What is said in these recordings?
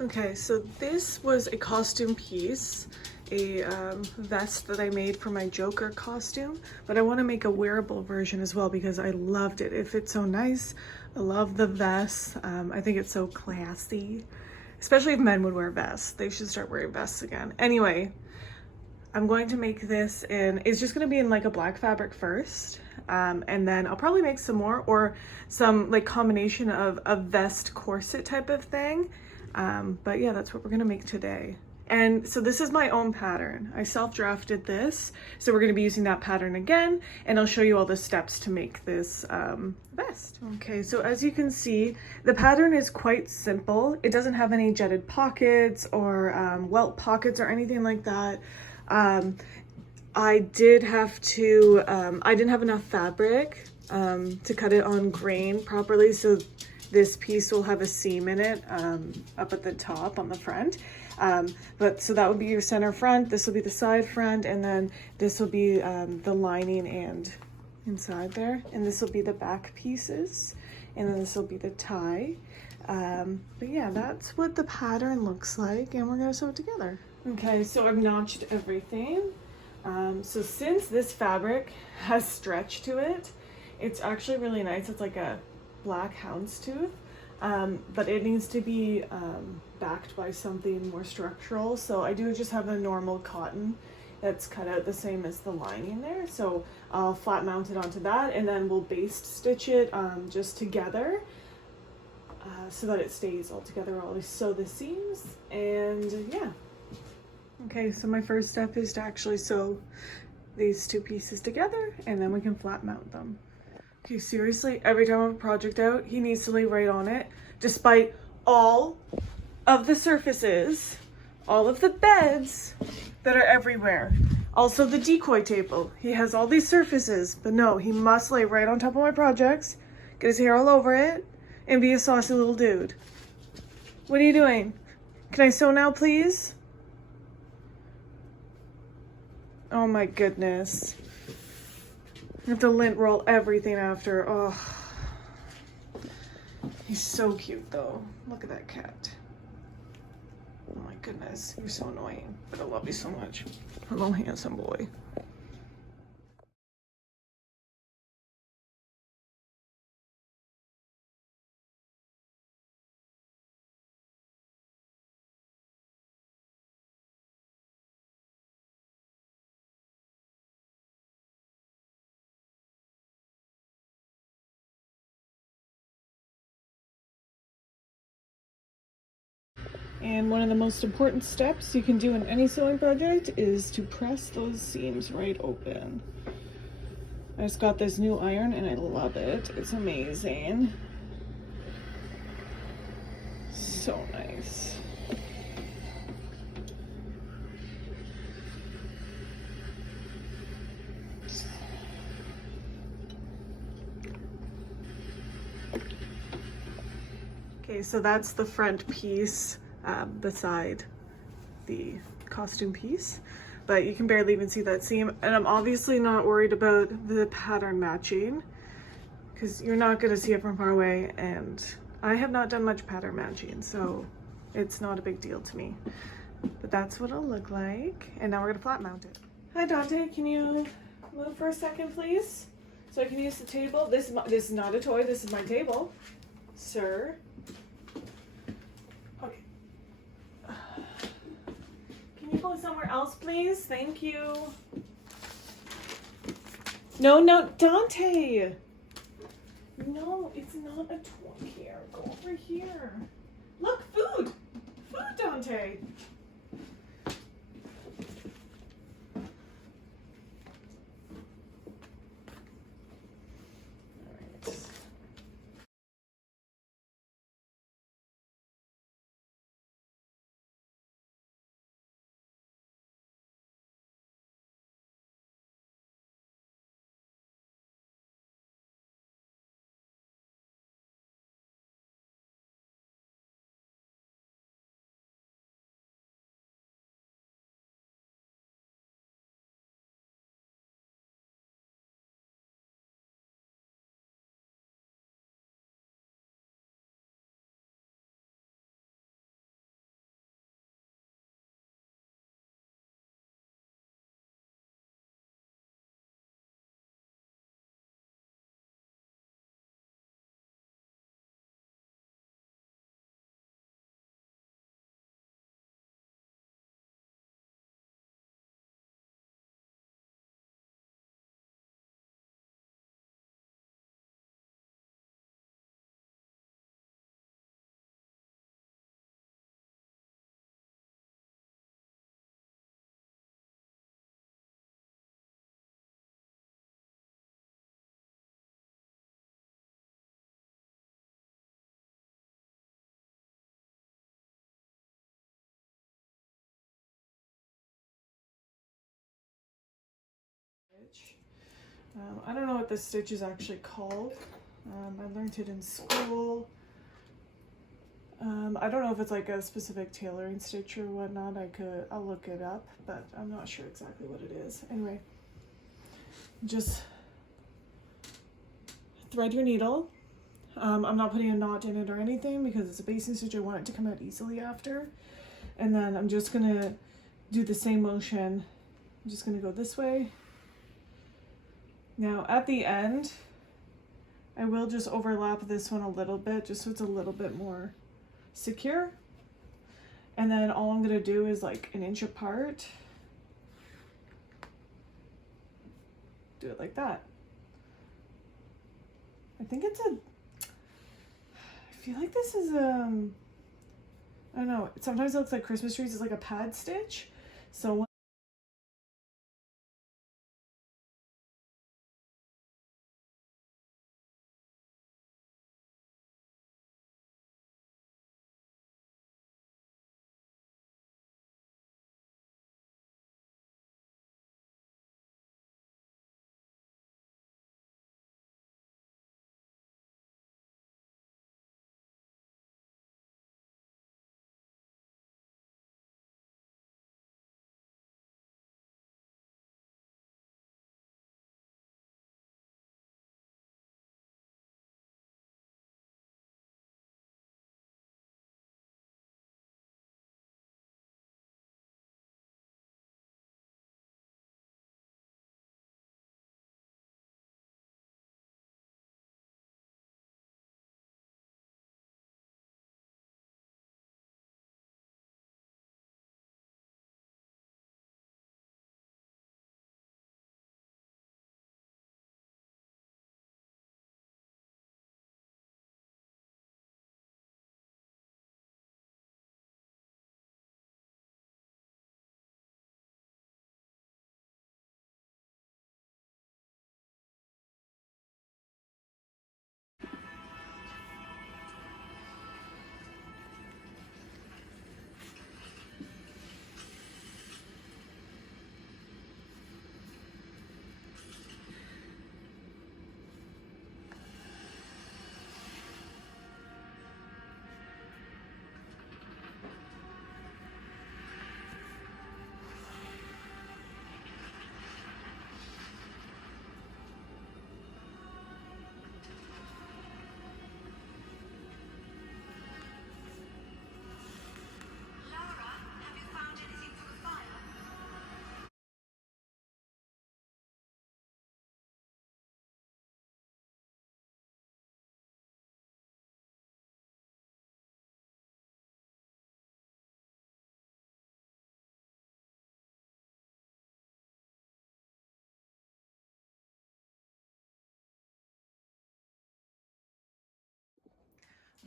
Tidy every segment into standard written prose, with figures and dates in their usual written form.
Okay, so this was a costume piece, a vest that I made for my Joker costume, but I want to make a wearable version as well because I loved it. It fits so nice. I love the vest. I think it's so classy, especially if men would wear vests. They should start wearing vests again. Anyway, I'm going to make this in, it's just going to be in like a black fabric first. And then I'll probably make some more or some like combination of a vest corset type of thing. But yeah, that's what we're gonna make today. And so this is my own pattern. I self-drafted this. So we're gonna be using that pattern again, and I'll show you all the steps to make this vest. Okay, so as you can see, the pattern is quite simple. It doesn't have any jetted pockets or welt pockets or anything like that. I did have to, I didn't have enough fabric to cut it on grain properly, so this piece will have a seam in it up at the top on the front. But so that would be your center front, this will be the side front, and then this will be the lining and inside there, and this will be the back pieces, and then this will be the tie. But yeah, that's what the pattern looks like, and we're gonna sew it together. Okay, so I've notched everything. So since this fabric has stretch to it, it's actually really nice. It's like a black houndstooth, but it needs to be backed by something more structural. So I do just have a normal cotton that's cut out the same as the lining there. So I'll flat mount it onto that, and then we'll baste stitch it just together so that it stays all together. I'll sew the seams, and yeah. Okay, so my first step is to actually sew these two pieces together, and then we can flat mount them. Okay, seriously, every time I have a project out, he needs to lay right on it, despite all of the surfaces, all of the beds that are everywhere. Also the decoy table. He has all these surfaces, but no, he must lay right on top of my projects, get his hair all over it, and be a saucy little dude. What are you doing? Can I sew now, please? Oh my goodness. I have to lint roll everything after. Oh, he's so cute though. Look at that cat. Oh my goodness, you're so annoying, but I love you so much. Hello, handsome boy. And one of the most important steps you can do in any sewing project is to press those seams right open. I just got this new iron and I love it. It's amazing. So nice. Okay, so that's the front piece beside the costume piece, but you can barely even see that seam, and I'm obviously not worried about the pattern matching because you're not going to see it from far away, and I have not done much pattern matching, so it's not a big deal to me. But that's what it'll look like, and now we're going to flat mount it. Hi Dante, can you move for a second please so I can use the table? This is not a toy, this is my table, sir. Can you go somewhere else, please? Thank you. No, Dante. No, it's not a toy here. Go over here. Look, food. Food, Dante. I don't know what this stitch is actually called. I learned it in school. I don't know if it's like a specific tailoring stitch or whatnot. I'll look it up, but I'm not sure exactly what it is. Anyway, just thread your needle. I'm not putting a knot in it or anything because it's a basting stitch. I want it to come out easily after. And then I'm just gonna do the same motion. I'm just gonna go this way. Now at the end, I will just overlap this one a little bit just so it's a little bit more secure. And then all I'm gonna do is like an inch apart. Do it like that. I think it's I feel like this is I don't know, sometimes it looks like Christmas trees. It's like a pad stitch. So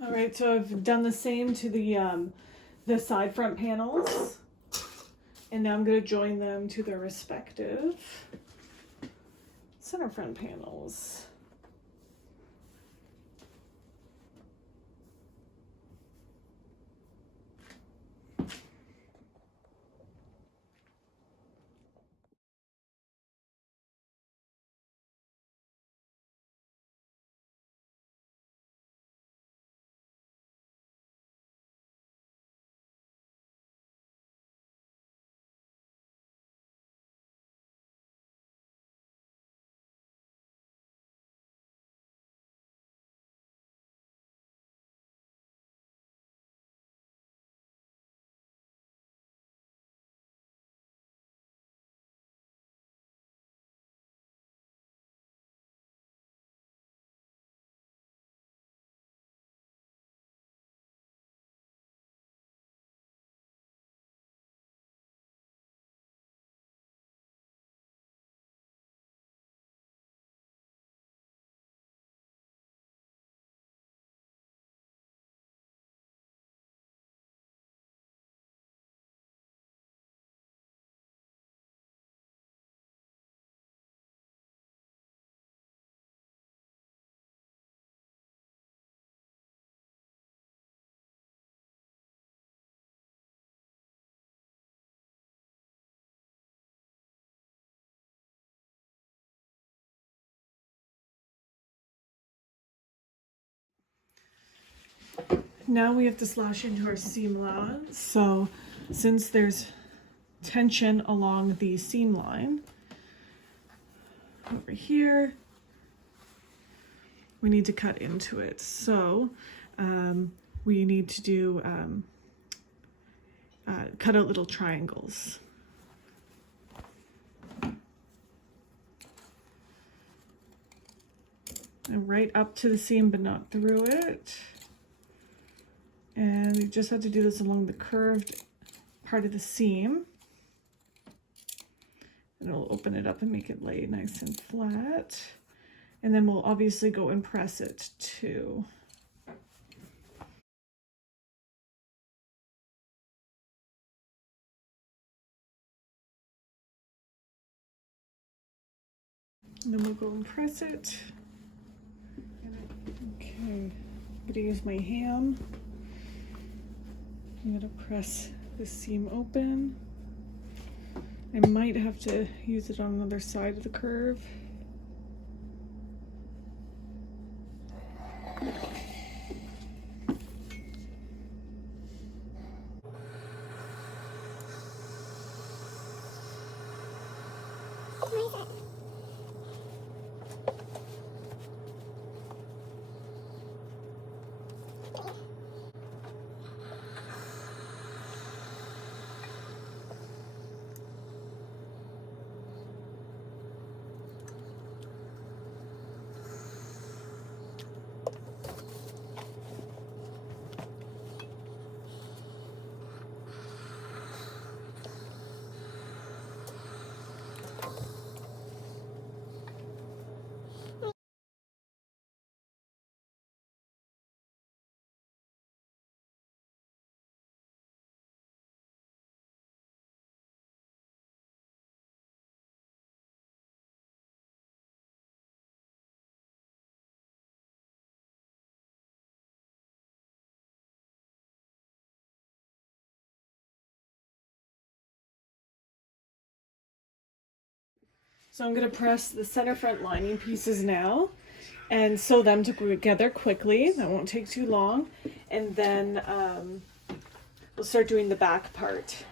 all right, so I've done the same to the side front panels, and now I'm going to join them to their respective center front panels. now we have to slash into our seam allowance. So since there's tension along the seam line over here, we need to cut into it. So we need to do cut out little triangles. And right up to the seam, but not through it. And we just have to do this along the curved part of the seam. And it'll open it up and make it lay nice and flat. And then we'll obviously go and press it too. And then we'll go and press it. Okay, I'm gonna use my ham. I'm gonna press the seam open. I might have to use it on another side of the curve. So I'm going to press the center front lining pieces now and sew them together quickly. That won't take too long. And then we'll start doing the back part.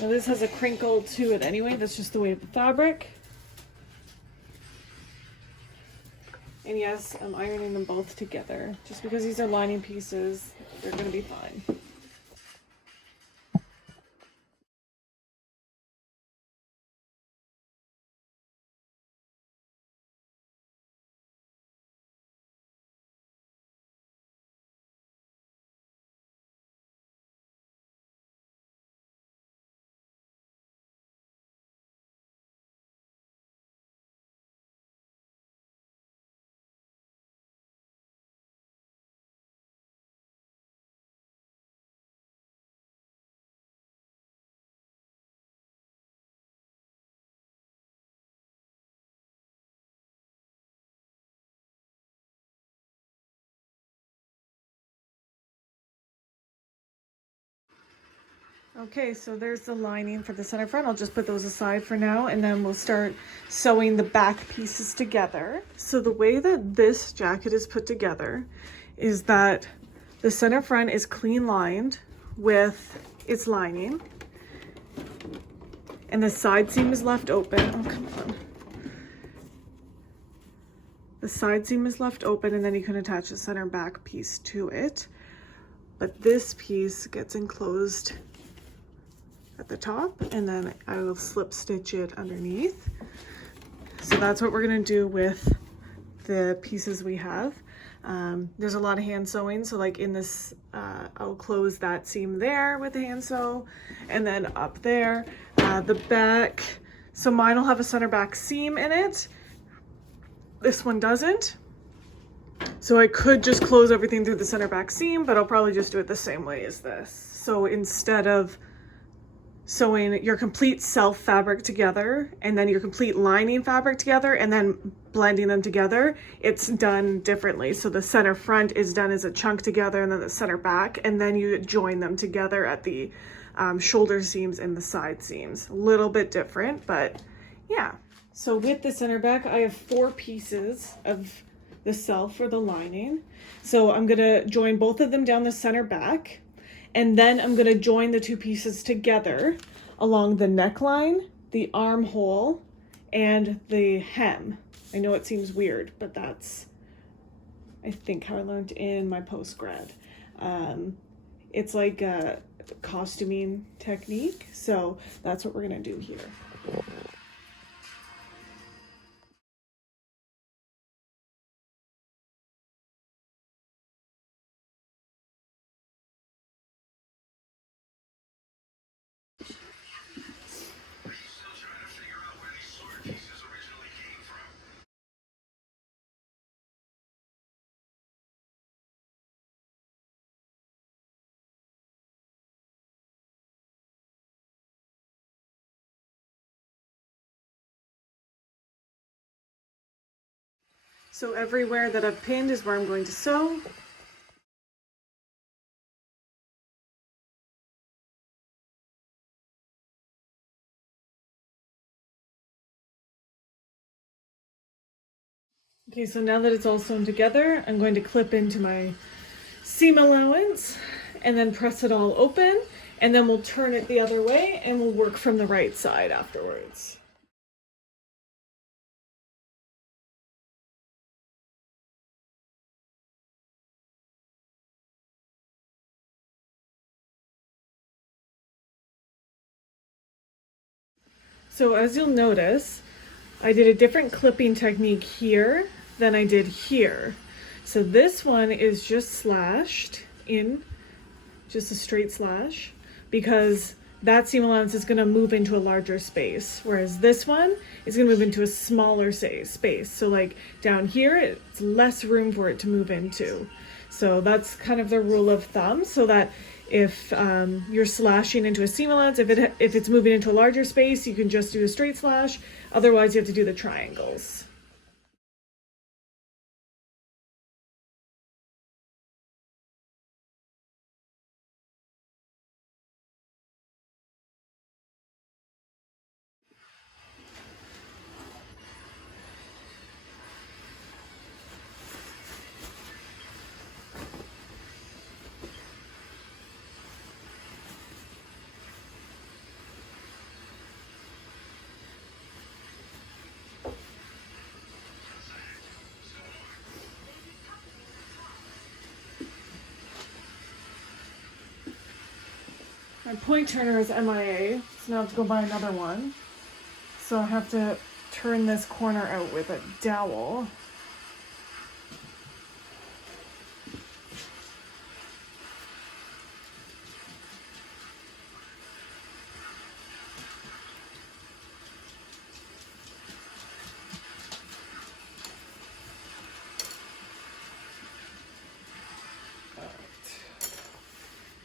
Now this has a crinkle to it anyway. That's just the way of the fabric. And yes, I'm ironing them both together. Just because these are lining pieces, they're going to be fine. Okay, so there's the lining for the center front. I'll just put those aside for now, and then we'll start sewing the back pieces together. So the way that this jacket is put together is that the center front is clean lined with its lining, and the side seam is left open. Oh, come on. The side seam is left open, and then you can attach the center back piece to it. But this piece gets enclosed at the top, and then I will slip stitch it underneath. So that's what we're going to do with the pieces we have. There's a lot of hand sewing, so like in this I'll close that seam there with the hand sew, and then up there the back, so mine will have a center back seam in it. This one doesn't, so I could just close everything through the center back seam, but I'll probably just do it the same way as this. So instead of sewing your complete self fabric together and then your complete lining fabric together and then blending them together, it's done differently. So the center front is done as a chunk together, and then the center back, and then you join them together at the shoulder seams and the side seams. A little bit different, but yeah. So with the center back, I have 4 pieces of the self or the lining. So I'm gonna join both of them down the center back, and then I'm gonna join the two pieces together along the neckline, the armhole, and the hem. I know it seems weird, but that's, I think, how I learned in my post-grad. It's like a costuming technique, so that's what we're gonna do here. So everywhere that I've pinned is where I'm going to sew. Okay, so now that it's all sewn together, I'm going to clip into my seam allowance and then press it all open, and then we'll turn it the other way and we'll work from the right side afterwards. So as you'll notice, I did a different clipping technique here than I did here. So this one is just slashed in, just a straight slash, because that seam allowance is going to move into a larger space, whereas this one is going to move into a smaller space. So like down here, it's less room for it to move into. So that's kind of the rule of thumb, so that if you're slashing into a seam allowance, if it's moving into a larger space, you can just do a straight slash. Otherwise, you have to do the triangles. My point turner is MIA, so now I have to go buy another one. So I have to turn this corner out with a dowel.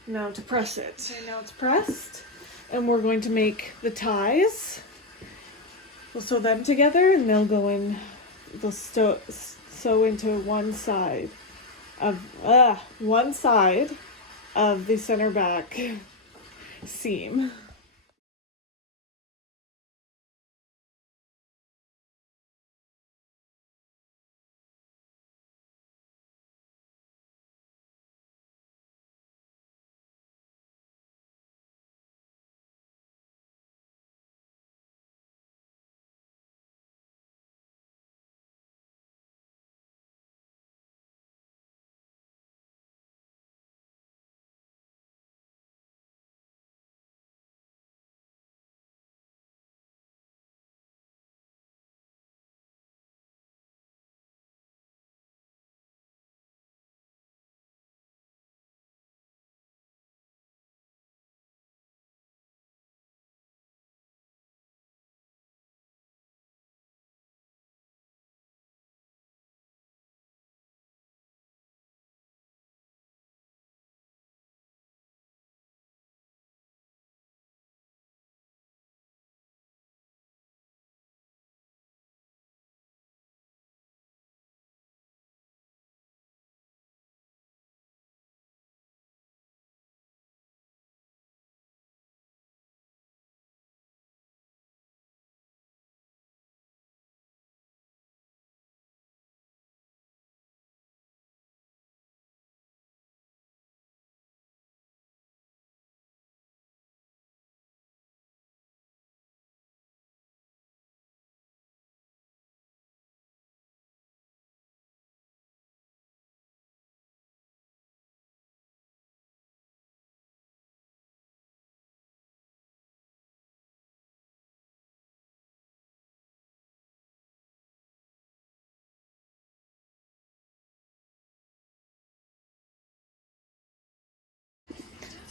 Now to press it. Okay, now it's pressed, and we're going to make the ties. We'll sew them together, and they'll go in. They'll sew into one side of the center back seam.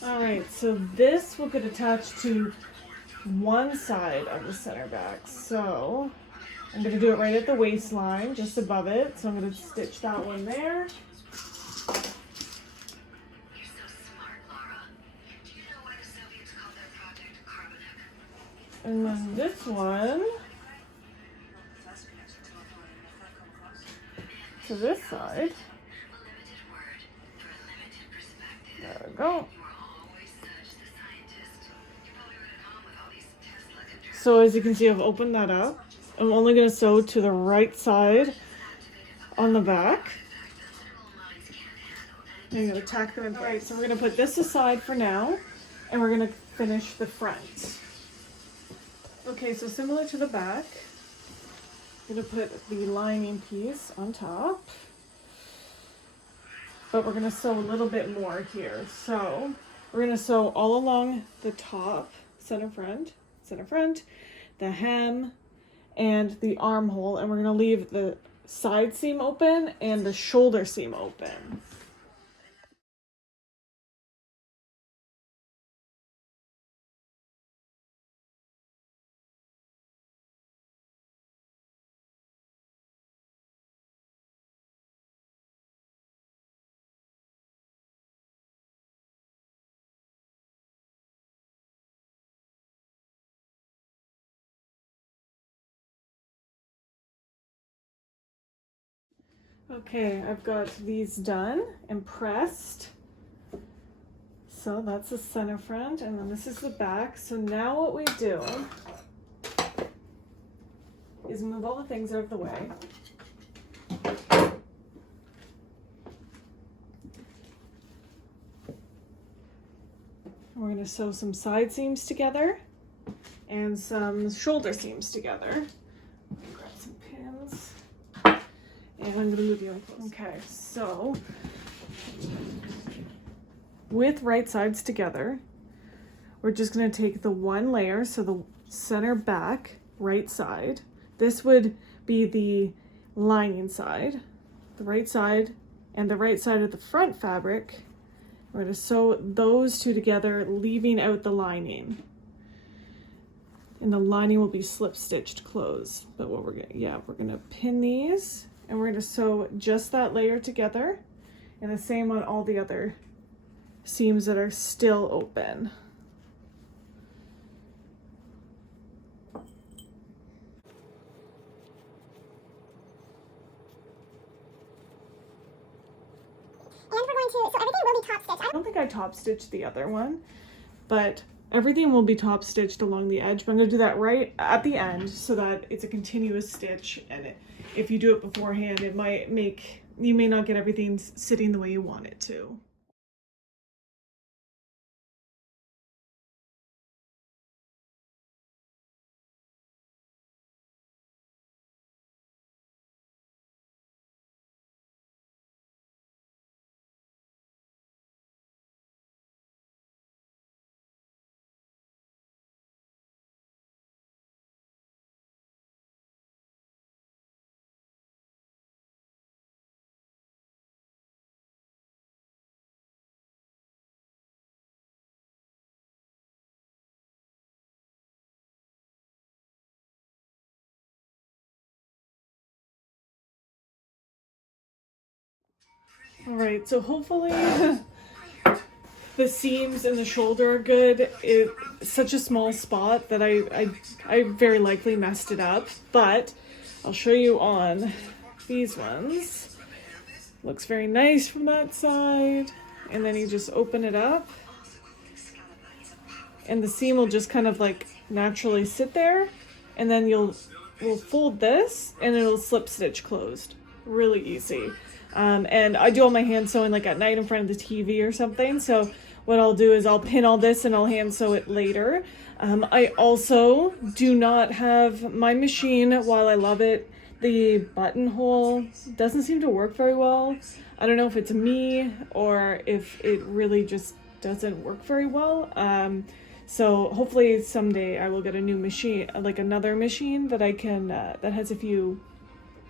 All right, so this will get attached to one side of the center back. So I'm going to do it right at the waistline, just above it. So I'm going to stitch that one there. And then this one to this side. There we go. So as you can see, I've opened that up. I'm only going to sew to the right side on the back. I'm going to tack them in place. Right, so we're going to put this aside for now, and we're going to finish the front. Okay, so similar to the back, I'm going to put the lining piece on top, but we're going to sew a little bit more here. So we're going to sew all along the top, center front, the hem, and the armhole, and we're going to leave the side seam open and the shoulder seam open. Okay, I've got these done and pressed. So that's the center front, and then this is the back. So now what we do is move all the things out of the way. We're going to sew some side seams together and some shoulder seams together. Grab some pins. And I'm going to move you like this. Okay, so with right sides together, we're just going to take the one layer, so the center back right side. This would be the lining side, the right side, and the right side of the front fabric. We're going to sew those two together, leaving out the lining. And the lining will be slip stitched closed. But what we're going to pin these, and we're going to sew just that layer together, and the same on all the other seams that are still open. So everything will be top stitched. I don't think I top stitched the other one, but everything will be top stitched along the edge. But I'm going to do that right at the end so that it's a continuous stitch, and if you do it beforehand, it might make, you may not get everything sitting the way you want it to. All right, so hopefully the seams and the shoulder are good. It's such a small spot that I very likely messed it up, but I'll show you on these ones. Looks very nice from that side, and then you just open it up, and the seam will just kind of like naturally sit there, and then we'll fold this, and it'll slip stitch closed. Really easy. And I do all my hand sewing like at night in front of the TV or something. So what I'll do is I'll pin all this and I'll hand sew it later. I also do not have my machine, while I love it, the buttonhole doesn't seem to work very well. I don't know if it's me or if it really just doesn't work very well. So hopefully someday I will get a new machine, like another machine that I can, that has a few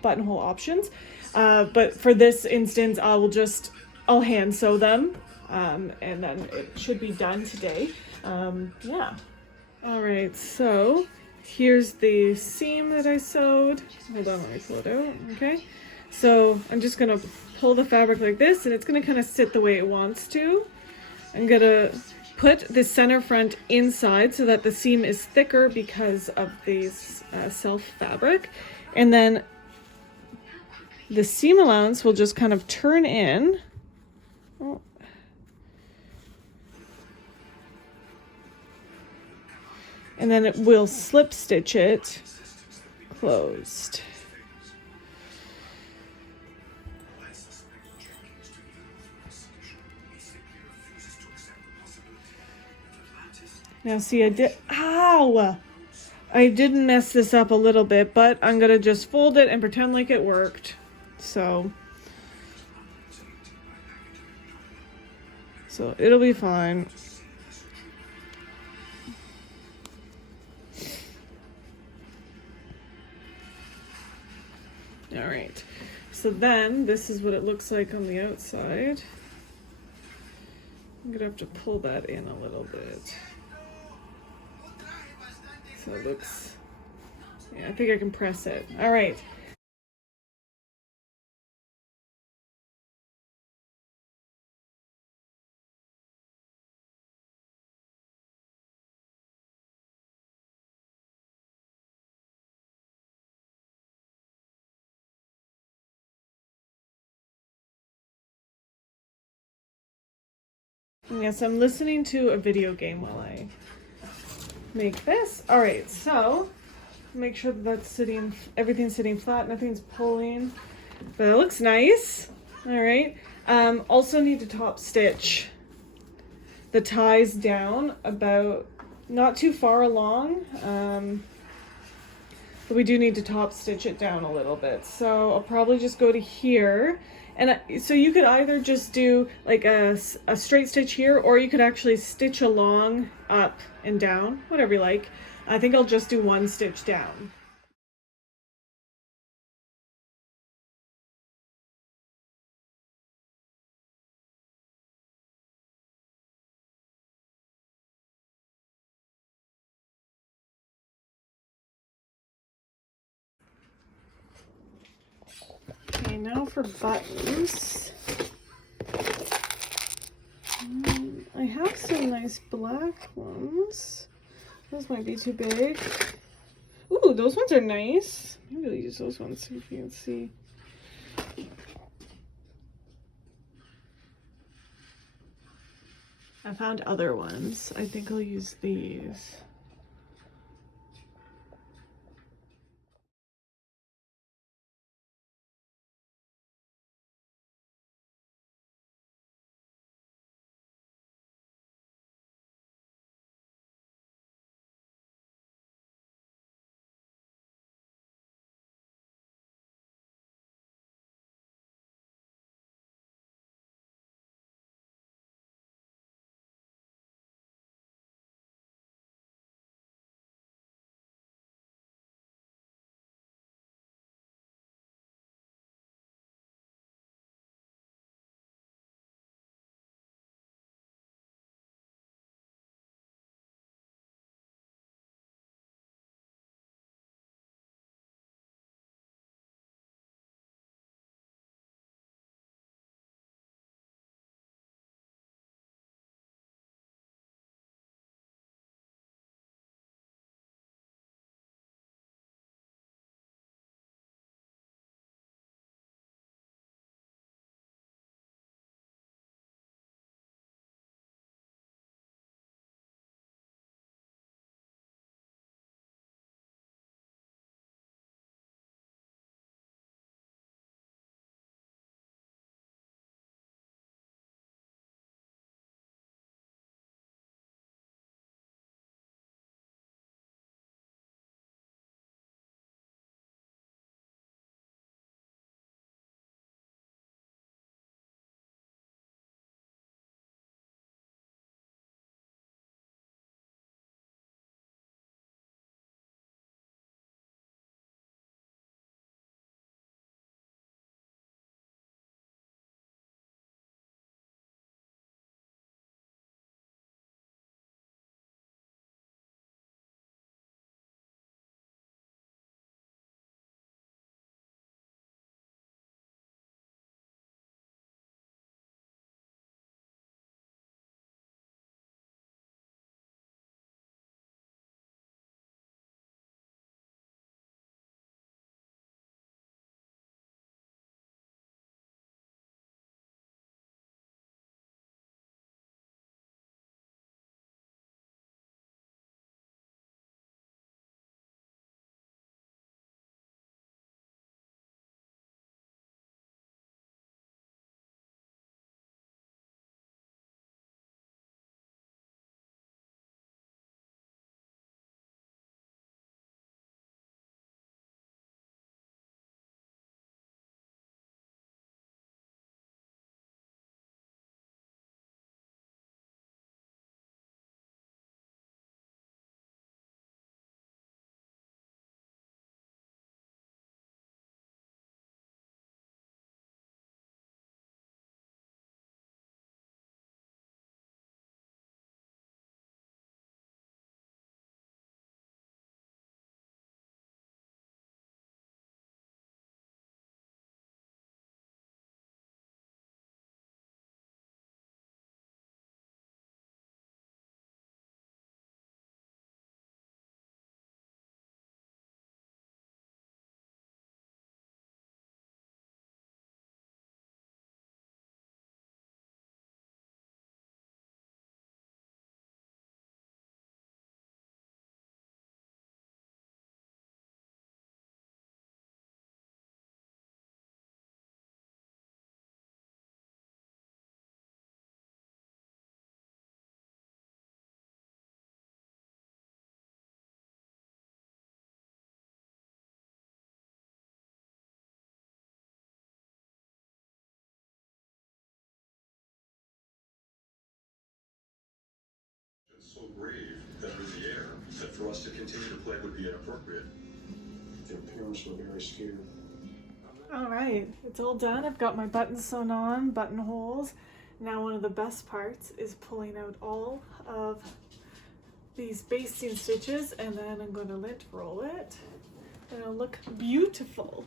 buttonhole options. But for this instance, I'll hand sew them and then it should be done today. Yeah. All right, so here's the seam that I sewed. Hold on, let me pull it out. Okay, so I'm just gonna pull the fabric like this, and it's gonna kind of sit the way it wants to. I'm gonna put the center front inside so that the seam is thicker because of these self fabric, and then the seam allowance will just kind of turn in. Oh. And then it will slip stitch it closed. Now see, I did mess this up a little bit, but I'm gonna just fold it and pretend like it worked. So it'll be fine. All right, so then this is what it looks like on the outside. I'm gonna have to pull that in a little bit. So it looks, yeah, I think I can press it. All right. Yes, I'm listening to a video game while I make this. All right, so make sure that that's sitting, everything's sitting flat, nothing's pulling. That looks nice. All right. Also need to top stitch the ties down about not too far along. But we do need to top stitch it down a little bit. So I'll probably just go to here. And so you could either just do like a straight stitch here, or you could actually stitch along, up and down, whatever you like. I think I'll just do one stitch down. Okay, now for buttons. I have some nice black ones. Those might be too big. Ooh, those ones are nice. Maybe I'll use those ones so you can see. I found other ones. I think I'll use these. So grave that are in the air that for us to continue to play would be inappropriate. Their parents were very scared. All right, it's all done. I've got my buttons sewn on, buttonholes. Now one of the best parts is pulling out all of these basting stitches, and then I'm going to lint roll it. It'll look beautiful.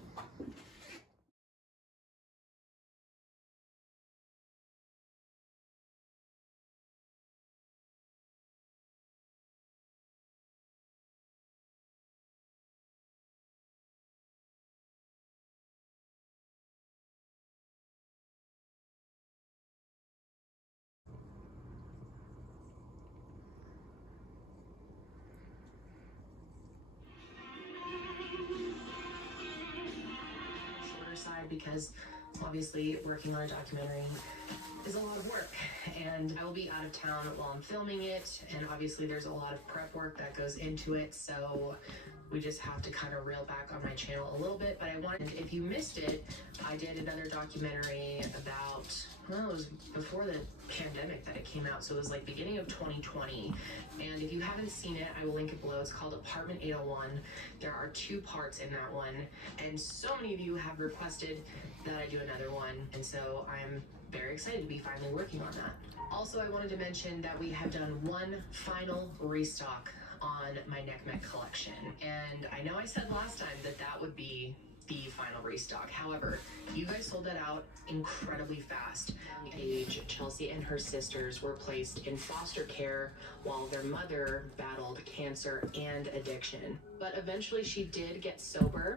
Side because obviously working on a documentary is a lot of work, and I will be out of town while I'm filming it, and obviously there's a lot of prep work that goes into it, so we just have to kind of reel back on my channel a little bit. But I wanted, if you missed it, I did another documentary about, well, it was before the pandemic that it came out, so it was like beginning of 2020. And if you haven't seen it, I will link it below. It's called Apartment 801. There are 2 parts in that one, and so many of you have requested that I do another one, and so I'm very excited to be finally working on that. Also, I wanted to mention that we have done one final restock on my neck collection, and I know I said last time that that would be the final restock. However, you guys sold that out incredibly fast. Age, Chelsea and her sisters were placed in foster care while their mother battled cancer and addiction. But eventually she did get sober.